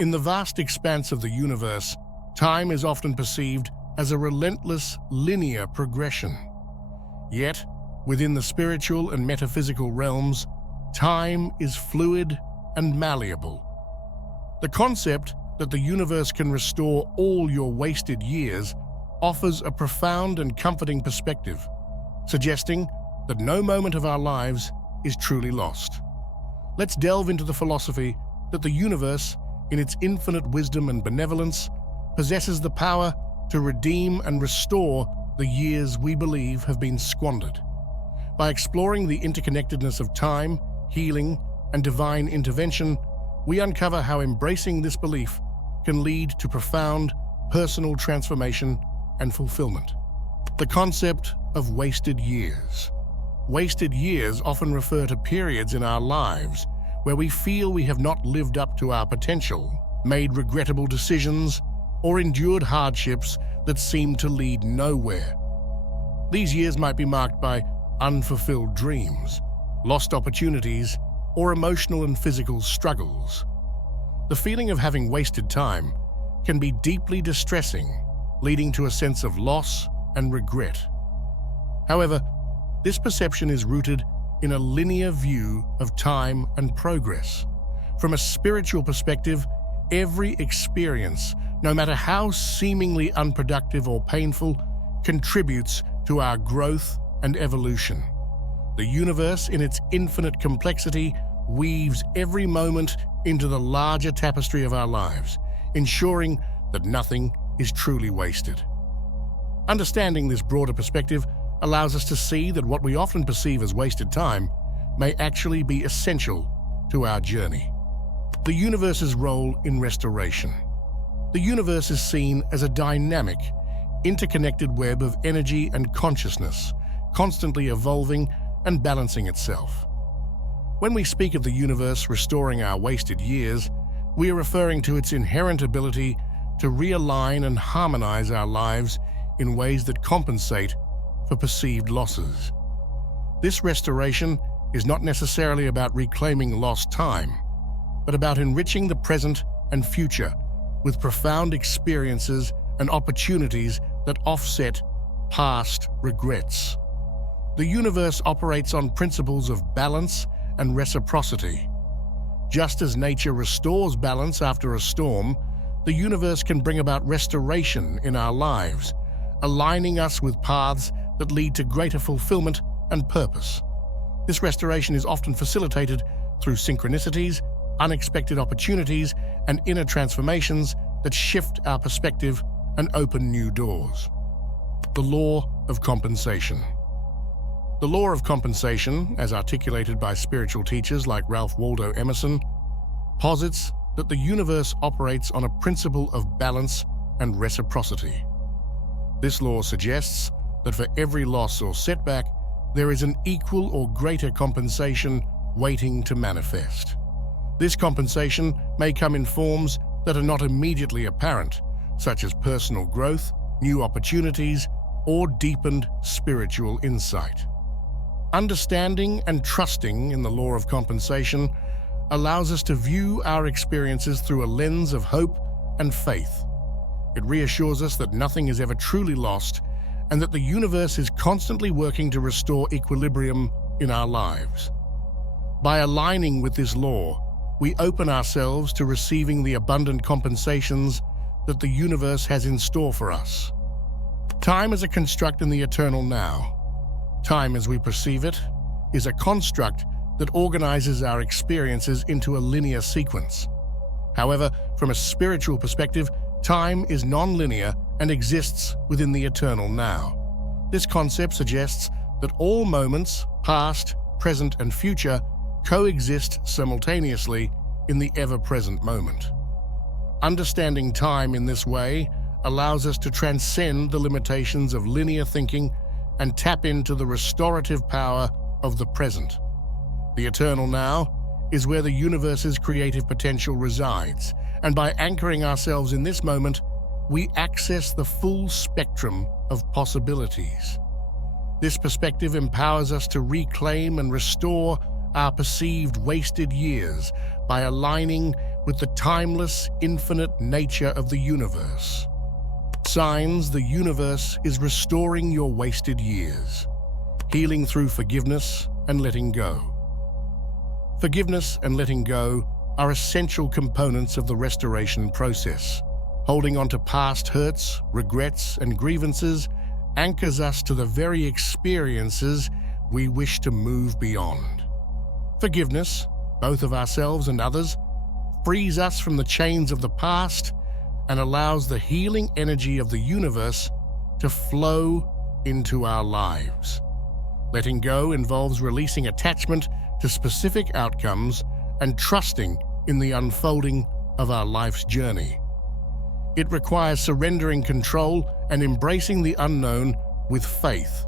In the vast expanse of the universe, time is often perceived as a relentless, linear progression. Yet, within the spiritual and metaphysical realms, time is fluid and malleable. The concept that the universe can restore all your wasted years offers a profound and comforting perspective, suggesting that no moment of our lives is truly lost. Let's delve into the philosophy that the universe, in its infinite wisdom and benevolence, possesses the power to redeem and restore the years we believe have been squandered. By exploring the interconnectedness of time, healing, and divine intervention, we uncover how embracing this belief can lead to profound personal transformation and fulfillment. The concept of wasted years. Wasted years often refer to periods in our lives where we feel we have not lived up to our potential, made regrettable decisions, or endured hardships that seem to lead nowhere. These years might be marked by unfulfilled dreams, lost opportunities, or emotional and physical struggles. The feeling of having wasted time can be deeply distressing, leading to a sense of loss and regret. However, this perception is rooted in a linear view of time and progress. From a spiritual perspective, every experience, no matter how seemingly unproductive or painful, contributes to our growth and evolution. The universe, in its infinite complexity, weaves every moment into the larger tapestry of our lives, ensuring that nothing is truly wasted. Understanding this broader perspective allows us to see that what we often perceive as wasted time may actually be essential to our journey. The universe's role in restoration. The universe is seen as a dynamic, interconnected web of energy and consciousness, constantly evolving and balancing itself. When we speak of the universe restoring our wasted years, we are referring to its inherent ability to realign and harmonize our lives in ways that compensate for perceived losses. This restoration is not necessarily about reclaiming lost time, but about enriching the present and future with profound experiences and opportunities that offset past regrets. The universe operates on principles of balance and reciprocity. Just as nature restores balance after a storm, the universe can bring about restoration in our lives, aligning us with paths that lead to greater fulfillment and purpose. This restoration is often facilitated through synchronicities, unexpected opportunities, and inner transformations that shift our perspective and open new doors. The law of compensation. The law of compensation, as articulated by spiritual teachers like Ralph Waldo Emerson, posits that the universe operates on a principle of balance and reciprocity. This law suggests that for every loss or setback, there is an equal or greater compensation waiting to manifest. This compensation may come in forms that are not immediately apparent, such as personal growth, new opportunities, or deepened spiritual insight. Understanding and trusting in the law of compensation allows us to view our experiences through a lens of hope and faith. It reassures us that nothing is ever truly lost and that the universe is constantly working to restore equilibrium in our lives. By aligning with this law, we open ourselves to receiving the abundant compensations that the universe has in store for us. Time is a construct in the eternal now. Time as we perceive it is a construct that organizes our experiences into a linear sequence. However, from a spiritual perspective, time is non-linear and exists within the eternal now. This concept suggests that all moments, past, present, and future, coexist simultaneously in the ever-present moment. Understanding time in this way allows us to transcend the limitations of linear thinking and tap into the restorative power of the present. The eternal now is where the universe's creative potential resides, and by anchoring ourselves in this moment, we access the full spectrum of possibilities. This perspective empowers us to reclaim and restore our perceived wasted years by aligning with the timeless, infinite nature of the universe. Signs the universe is restoring your wasted years. Healing through forgiveness and letting go. Forgiveness and letting go are essential components of the restoration process. Holding on to past hurts, regrets, and grievances anchors us to the very experiences we wish to move beyond. Forgiveness, both of ourselves and others, frees us from the chains of the past and allows the healing energy of the universe to flow into our lives. Letting go involves releasing attachment to specific outcomes and trusting in the unfolding of our life's journey. It requires surrendering control and embracing the unknown with faith.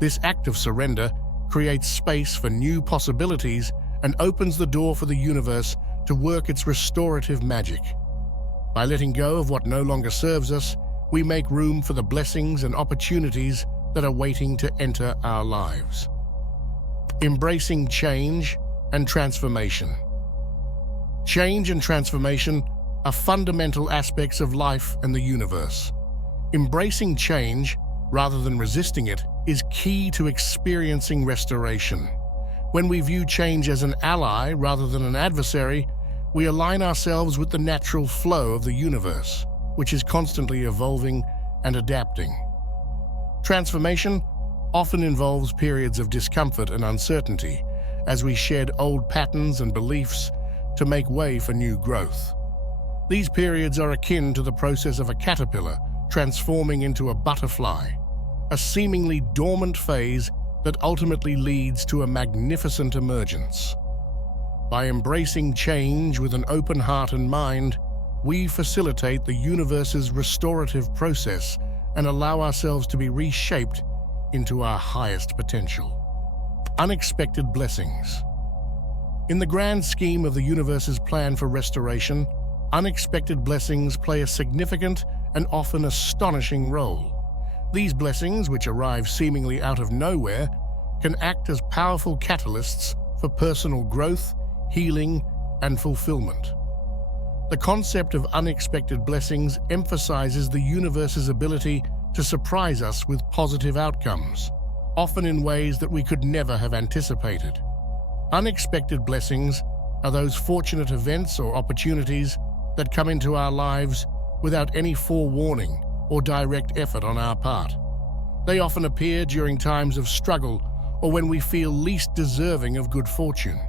This act of surrender creates space for new possibilities and opens the door for the universe to work its restorative magic. By letting go of what no longer serves us, we make room for the blessings and opportunities that are waiting to enter our lives. Embracing change and transformation. Change and transformation are fundamental aspects of life and the universe. Embracing change, rather than resisting it, is key to experiencing restoration. When we view change as an ally rather than an adversary, we align ourselves with the natural flow of the universe, which is constantly evolving and adapting. Transformation often involves periods of discomfort and uncertainty as we shed old patterns and beliefs to make way for new growth. These periods are akin to the process of a caterpillar transforming into a butterfly, a seemingly dormant phase that ultimately leads to a magnificent emergence. By embracing change with an open heart and mind, we facilitate the universe's restorative process and allow ourselves to be reshaped into our highest potential. Unexpected blessings. In the grand scheme of the universe's plan for restoration, unexpected blessings play a significant and often astonishing role. These blessings, which arrive seemingly out of nowhere, can act as powerful catalysts for personal growth, healing, and fulfillment. The concept of unexpected blessings emphasizes the universe's ability to surprise us with positive outcomes, often in ways that we could never have anticipated. Unexpected blessings are those fortunate events or opportunities that come into our lives without any forewarning or direct effort on our part. They often appear during times of struggle or when we feel least deserving of good fortune.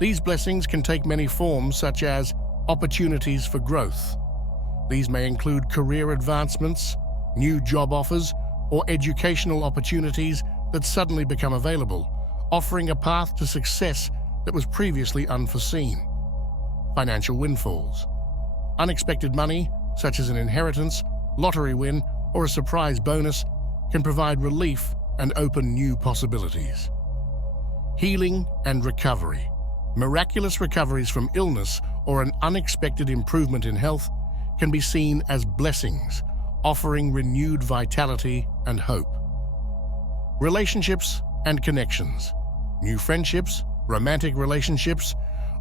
These blessings can take many forms, such as opportunities for growth. These may include career advancements, new job offers, or educational opportunities that suddenly become available, offering a path to success that was previously unforeseen. Financial windfalls. Unexpected money, such as an inheritance, lottery win, or a surprise bonus, can provide relief and open new possibilities. Healing and recovery. Miraculous recoveries from illness or an unexpected improvement in health can be seen as blessings, offering renewed vitality and hope. Relationships and connections. New friendships, romantic relationships,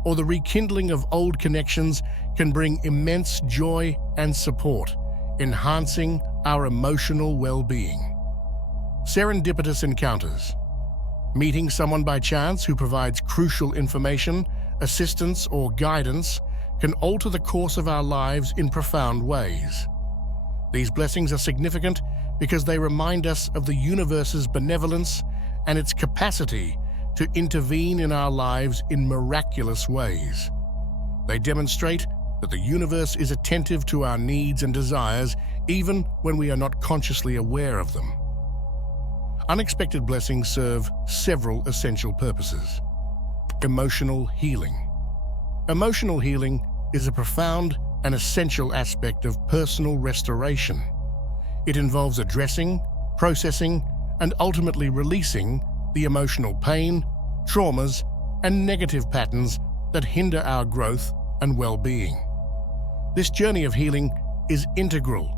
or the rekindling of old connections can bring immense joy and support, enhancing our emotional well-being. Serendipitous encounters. Meeting someone by chance who provides crucial information, assistance, or guidance can alter the course of our lives in profound ways. These blessings are significant because they remind us of the universe's benevolence and its capacity to intervene in our lives in miraculous ways. They demonstrate that the universe is attentive to our needs and desires even when we are not consciously aware of them. Unexpected blessings serve several essential purposes. Emotional healing. Emotional healing is a profound and essential aspect of personal restoration. It involves addressing, processing, and ultimately releasing the emotional pain, traumas, and negative patterns that hinder our growth and well-being. This journey of healing is integral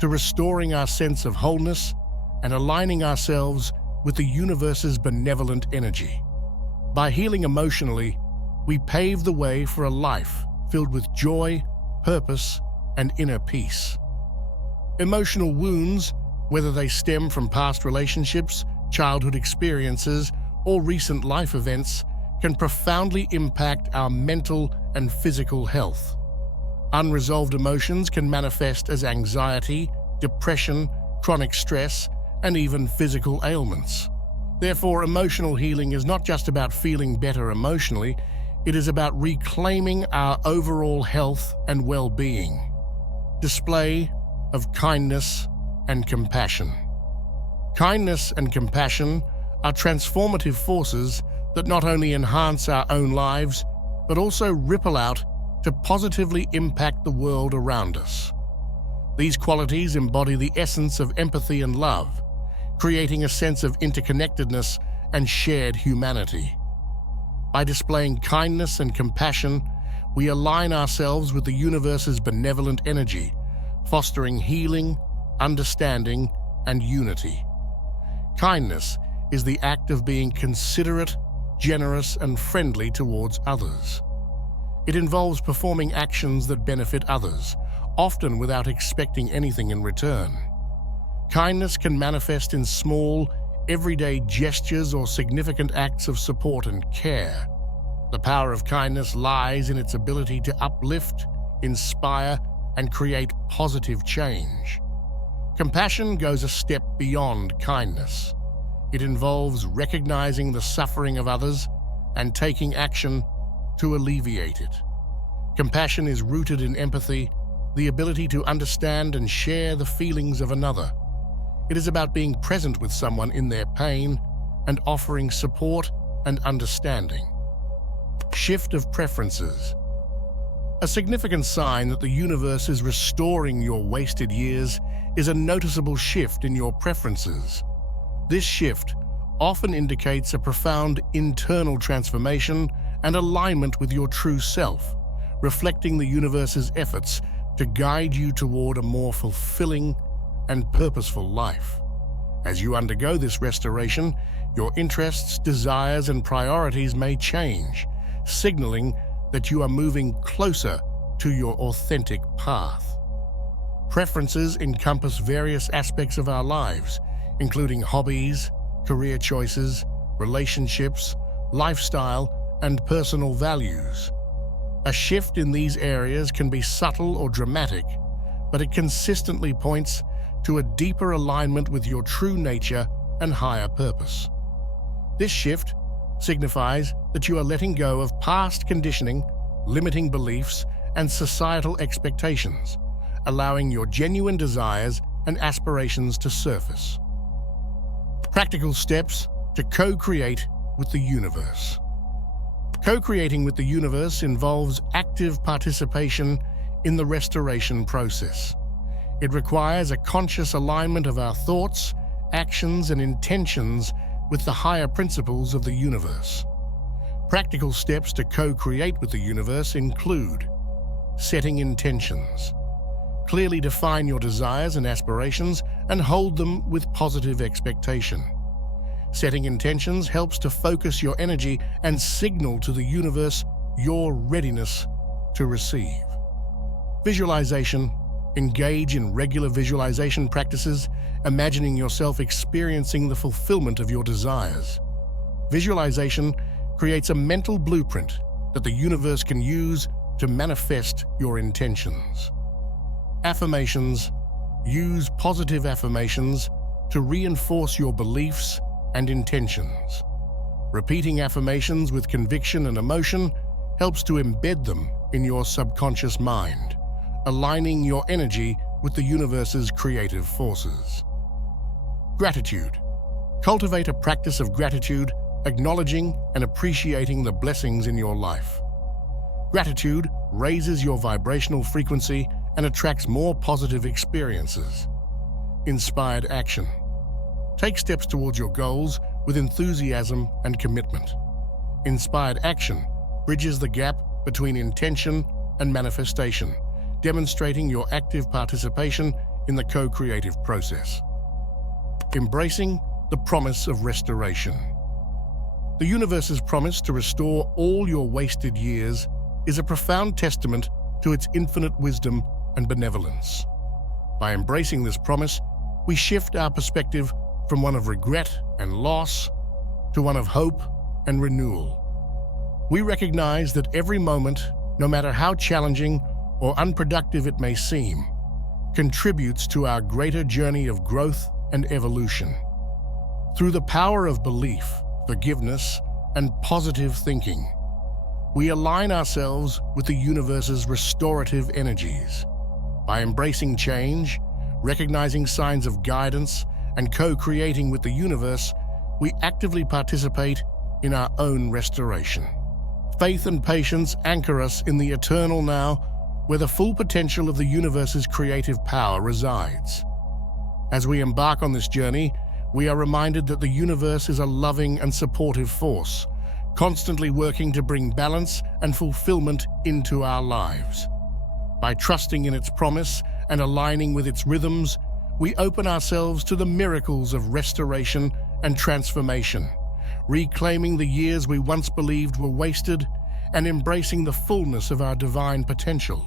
to restoring our sense of wholeness and aligning ourselves with the universe's benevolent energy. By healing emotionally, we pave the way for a life filled with joy, purpose, and inner peace. Emotional wounds, whether they stem from past relationships, childhood experiences, or recent life events, can profoundly impact our mental and physical health. Unresolved emotions can manifest as anxiety, depression, chronic stress, and even physical ailments. Therefore, emotional healing is not just about feeling better emotionally, it is about reclaiming our overall health and well-being. Display of kindness and compassion. Kindness and compassion are transformative forces that not only enhance our own lives, but also ripple out to positively impact the world around us. These qualities embody the essence of empathy and love, creating a sense of interconnectedness and shared humanity. By displaying kindness and compassion, we align ourselves with the universe's benevolent energy, fostering healing, understanding, and unity. Kindness is the act of being considerate, generous, and friendly towards others. It involves performing actions that benefit others, often without expecting anything in return. Kindness can manifest in small, everyday gestures or significant acts of support and care. The power of kindness lies in its ability to uplift, inspire, and create positive change. Compassion goes a step beyond kindness. It involves recognizing the suffering of others and taking action to alleviate it. Compassion is rooted in empathy, the ability to understand and share the feelings of another. It is about being present with someone in their pain and offering support and understanding. Shift of preferences. A significant sign that the universe is restoring your wasted years is a noticeable shift in your preferences. This shift often indicates a profound internal transformation and alignment with your true self, reflecting the universe's efforts to guide you toward a more fulfilling and purposeful life. As you undergo this restoration, your interests, desires, and priorities may change, signaling that you are moving closer to your authentic path. Preferences encompass various aspects of our lives, including hobbies, career choices, relationships, lifestyle, and personal values. A shift in these areas can be subtle or dramatic, but it consistently points to a deeper alignment with your true nature and higher purpose. This shift signifies that you are letting go of past conditioning, limiting beliefs, and societal expectations, allowing your genuine desires and aspirations to surface. Practical steps to co-create with the universe. Co-creating with the universe involves active participation in the restoration process. It requires a conscious alignment of our thoughts, actions, and intentions with the higher principles of the universe. Practical steps to co-create with the universe include setting intentions. Clearly define your desires and aspirations and hold them with positive expectation. Setting intentions helps to focus your energy and signal to the universe your readiness to receive. Visualization. Engage in regular visualization practices, imagining yourself experiencing the fulfillment of your desires. Visualization creates a mental blueprint that the universe can use to manifest your intentions. Affirmations. Use positive affirmations to reinforce your beliefs and intentions. Repeating affirmations with conviction and emotion helps to embed them in your subconscious mind, aligning your energy with the universe's creative forces. Gratitude. Cultivate a practice of gratitude, acknowledging and appreciating the blessings in your life. Gratitude raises your vibrational frequency and attracts more positive experiences. Inspired action. Take steps towards your goals with enthusiasm and commitment. Inspired action bridges the gap between intention and manifestation, demonstrating your active participation in the co-creative process. Embracing the promise of restoration. The universe's promise to restore all your wasted years is a profound testament to its infinite wisdom and benevolence. By embracing this promise, we shift our perspective from one of regret and loss to one of hope and renewal. We recognize that every moment, no matter how challenging or unproductive it may seem, contributes to our greater journey of growth and evolution. Through the power of belief, forgiveness, and positive thinking, we align ourselves with the universe's restorative energies. By embracing change, recognizing signs of guidance, and co-creating with the universe, we actively participate in our own restoration. Faith and patience anchor us in the eternal now, where the full potential of the universe's creative power resides. As we embark on this journey, we are reminded that the universe is a loving and supportive force, constantly working to bring balance and fulfillment into our lives. By trusting in its promise and aligning with its rhythms, we open ourselves to the miracles of restoration and transformation, reclaiming the years we once believed were wasted and embracing the fullness of our divine potential.